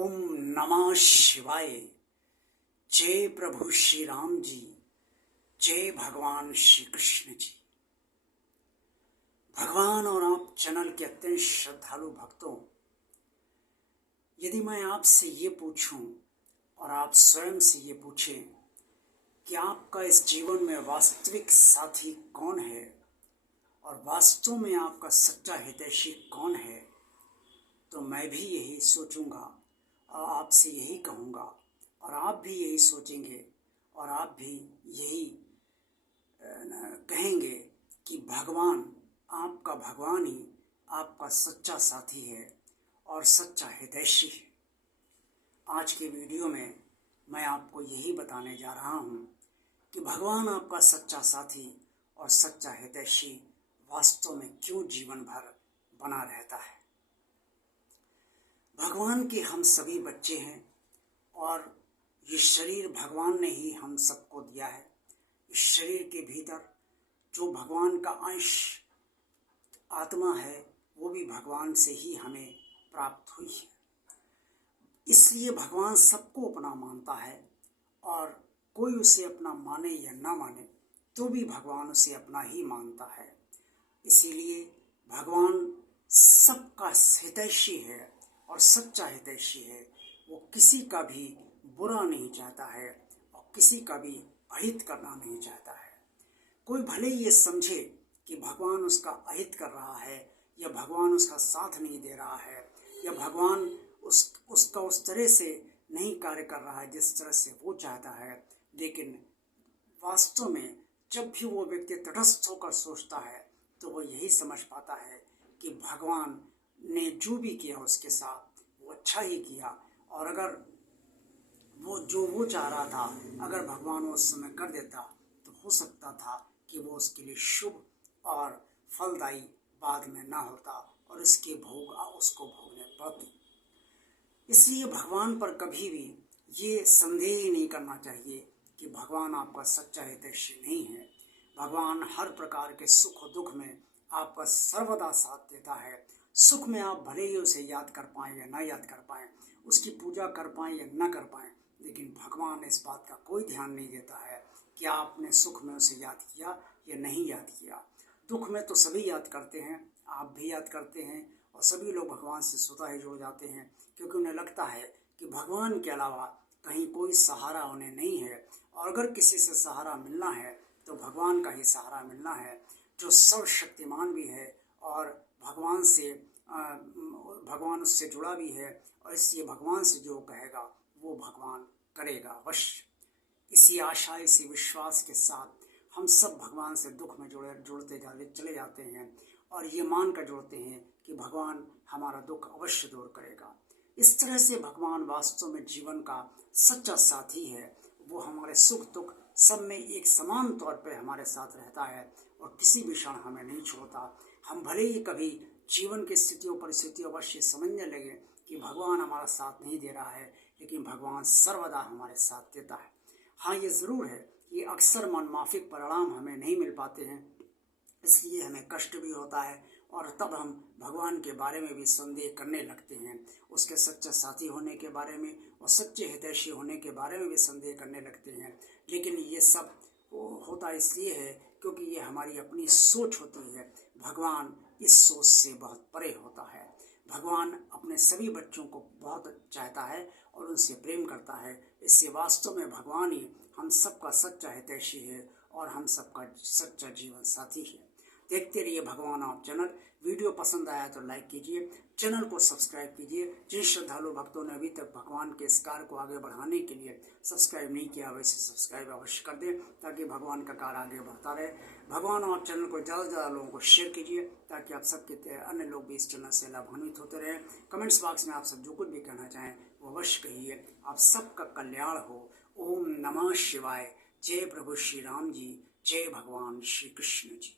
ओम नमः शिवाय। जय प्रभु श्री राम जी, जय भगवान श्री कृष्ण जी। भगवान और आप चैनल के अत्यंत श्रद्धालु भक्तों, यदि मैं आपसे ये पूछूं और आप स्वयं से ये पूछें कि आपका इस जीवन में वास्तविक साथी कौन है और वास्तव में आपका सच्चा हितैषी कौन है, तो मैं भी यही सोचूंगा और आपसे यही कहूँगा और आप भी यही सोचेंगे और आप भी यही कहेंगे कि भगवान, आपका भगवान ही आपका सच्चा साथी है और सच्चा हितैषी है। आज के वीडियो में मैं आपको यही बताने जा रहा हूँ कि भगवान आपका सच्चा साथी और सच्चा हितैषी वास्तव में क्यों जीवन भर बना रहता है। भगवान के हम सभी बच्चे हैं और ये शरीर भगवान ने ही हम सबको दिया है। इस शरीर के भीतर जो भगवान का अंश आत्मा है वो भी भगवान से ही हमें प्राप्त हुई है। इसलिए भगवान सबको अपना मानता है और कोई उसे अपना माने या ना माने तो भी भगवान उसे अपना ही मानता है। इसीलिए भगवान सबका हितैषी है और सच्चा हितैषी है। वो किसी का भी बुरा नहीं चाहता है और किसी का भी अहित करना नहीं चाहता है। कोई भले ये समझे कि भगवान उसका अहित कर रहा है या भगवान उसका साथ नहीं दे रहा है या भगवान उसका उस तरह से नहीं कार्य कर रहा है जिस तरह से वो चाहता है, लेकिन वास्तव में जब भी वो व्यक्ति तटस्थ होकर सोचता है तो वो यही समझ पाता है कि भगवान ने जो भी किया उसके साथ वो अच्छा ही किया और अगर वो चाह रहा था, अगर भगवान वो उस समय कर देता तो हो सकता था कि वो उसके लिए शुभ और फलदायी बाद में ना होता और इसके भोग उसको भोगने पड़ते। इसलिए भगवान पर कभी भी ये संदेह ही नहीं करना चाहिए कि भगवान आपका सच्चा हितैषी नहीं है। भगवान हर प्रकार के सुख और दुख में आपका सर्वदा साथ देता है। सुख में आप भले ही उसे याद कर पाएं या ना याद कर पाएं, उसकी पूजा कर पाएं या ना कर पाएं, लेकिन भगवान इस बात का कोई ध्यान नहीं देता है कि आपने सुख में उसे याद किया या नहीं याद किया। दुख में तो सभी याद करते हैं, आप भी याद करते हैं और सभी लोग भगवान से स्वतः ही जुड़ जाते हैं क्योंकि उन्हें लगता है कि भगवान के अलावा कहीं कोई सहारा उन्हें नहीं है और अगर किसी से सहारा मिलना है तो भगवान का ही सहारा मिलना है, जो सर्वशक्तिमान भी है और भगवान उससे जुड़ा भी है और इसलिए भगवान से जो कहेगा वो भगवान करेगा अवश्य। इसी आशा, इसी विश्वास के साथ हम सब भगवान से दुख में जुड़ते चले जाते हैं और ये मान कर जुड़ते हैं कि भगवान हमारा दुख अवश्य दूर करेगा। इस तरह से भगवान वास्तव में जीवन का सच्चा साथी है। वो हमारे सुख दुख सब में एक समान तौर पे हमारे साथ रहता है और किसी भी क्षण हमें नहीं छोड़ता। हम भले ही कभी जीवन की स्थितियों परिस्थितियों अवश्य समझने लगे कि भगवान हमारा साथ नहीं दे रहा है, लेकिन भगवान सर्वदा हमारे साथ देता है। हाँ, ये ज़रूर है कि अक्सर मनमाफिक परिणाम हमें नहीं मिल पाते हैं, इसलिए हमें कष्ट भी होता है और तब हम भगवान के बारे में भी संदेह करने लगते हैं, उसके सच्चे साथी होने के बारे में और सच्चे हितैषी होने के बारे में भी संदेह करने लगते हैं। लेकिन ये सब होता इसलिए है क्योंकि ये हमारी अपनी सोच होती है। भगवान इस सोच से बहुत परे होता है। भगवान अपने सभी बच्चों को बहुत चाहता है और उनसे प्रेम करता है। इससे वास्तव में भगवान ही हम सबका सच्चा हितैषी है और हम सबका सच्चा जीवन साथी है। देखते रहिए भगवान आप चैनल। वीडियो पसंद आया तो लाइक कीजिए, चैनल को सब्सक्राइब कीजिए। जिन श्रद्धालु भक्तों ने अभी तक भगवान के इस कार्य को आगे बढ़ाने के लिए सब्सक्राइब नहीं किया, वैसे सब्सक्राइब अवश्य कर दें ताकि भगवान का कार्य आगे बढ़ता रहे। भगवान और चैनल को ज़्यादा से ज़्यादा लोगों को शेयर कीजिए ताकि आप सबके अन्य लोग भी इस चैनल से लाभान्वित होते रहें। कमेंट्स बॉक्स में आप सब जो कुछ भी कहना चाहें वो अवश्य कहिए। आप सबका कल्याण हो। ओम नमः शिवाय। जय प्रभु श्री राम जी, जय भगवान श्री कृष्ण जी।